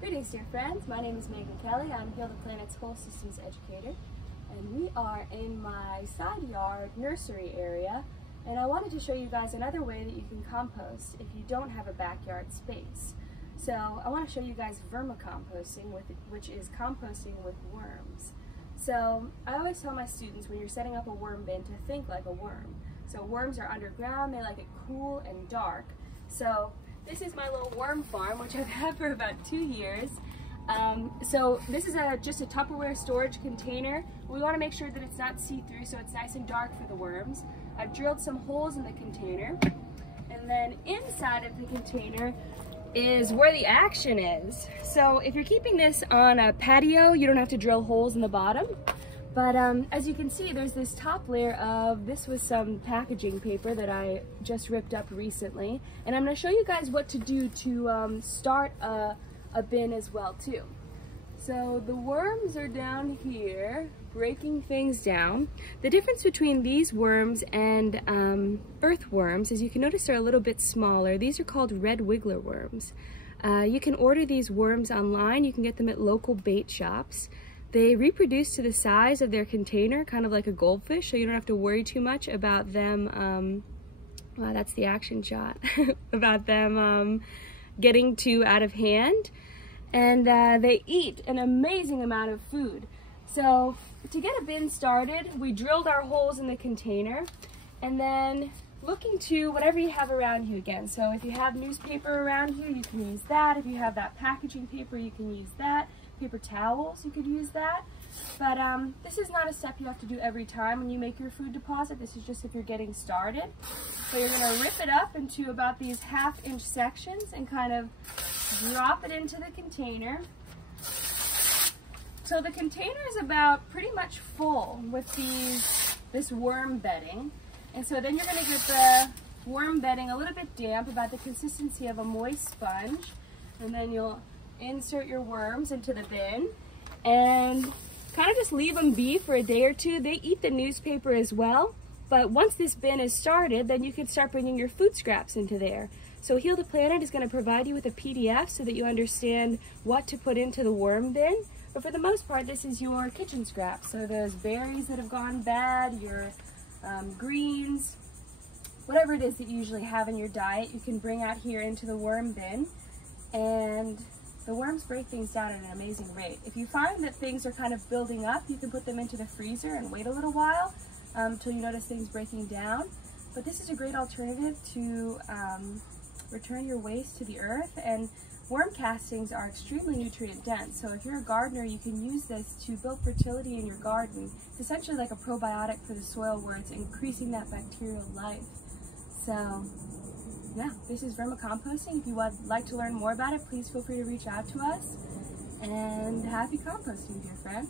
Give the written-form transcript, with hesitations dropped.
Greetings, dear friends. My name is Megan Kelley. I'm Heal the Planet's Whole Systems Educator, and we are in my side yard nursery area, and I wanted to show you guys another way that you can compost if you don't have a backyard space. So I want to show you guys vermicomposting, which is composting with worms. So I always tell my students when you're setting up a worm bin to think like a worm. So worms are underground, they like it cool and dark. So this is my little worm farm, which I've had for about 2 years. So this is just a Tupperware storage container. We want to make sure that it's not see-through, so it's nice and dark for the worms. I've drilled some holes in the container, and then inside of the container is where the action is. So if you're keeping this on a patio, you don't have to drill holes in the bottom. But as you can see, there's this top layer of, this was some packaging paper that I just ripped up recently. And I'm going to show you guys what to do to start a bin as well too. So the worms are down here, breaking things down. The difference between these worms and earthworms is you can notice they're a little bit smaller. These are called red wiggler worms. You can order these worms online. You can get them at local bait shops. They reproduce to the size of their container, kind of like a goldfish, so you don't have to worry too much about them, well, that's the action shot, about them getting too out of hand. And they eat an amazing amount of food. So to get a bin started, we drilled our holes in the container, and then look into whatever you have around you again. So if you have newspaper around you, you can use that. If you have that packaging paper, you can use that. Paper towels, you could use that. But this is not a step you have to do every time when you make your food deposit. This is just if you're getting started. So you're going to rip it up into about these 1/2-inch sections and kind of drop it into the container. So the container is about pretty much full with this worm bedding. And so then you're going to get the worm bedding a little bit damp, about the consistency of a moist sponge. And then you'll insert your worms into the bin and kind of just leave them be for a day or two. They eat the newspaper as well, but once this bin is started, then you can start bringing your food scraps into there. So Heal the Planet is going to provide you with a PDF so that you understand what to put into the worm bin. But for the most part, this is your kitchen scraps. So those berries that have gone bad, your greens, whatever it is that you usually have in your diet, you can bring out here into the worm bin. And the worms break things down at an amazing rate. If you find that things are kind of building up, you can put them into the freezer and wait a little while until you notice things breaking down. But this is a great alternative to return your waste to the earth. And worm castings are extremely nutrient dense. So if you're a gardener, you can use this to build fertility in your garden. It's essentially like a probiotic for the soil where it's increasing that bacterial life. So yeah, this is vermicomposting. If you would like to learn more about it, please feel free to reach out to us. And happy composting, dear friends.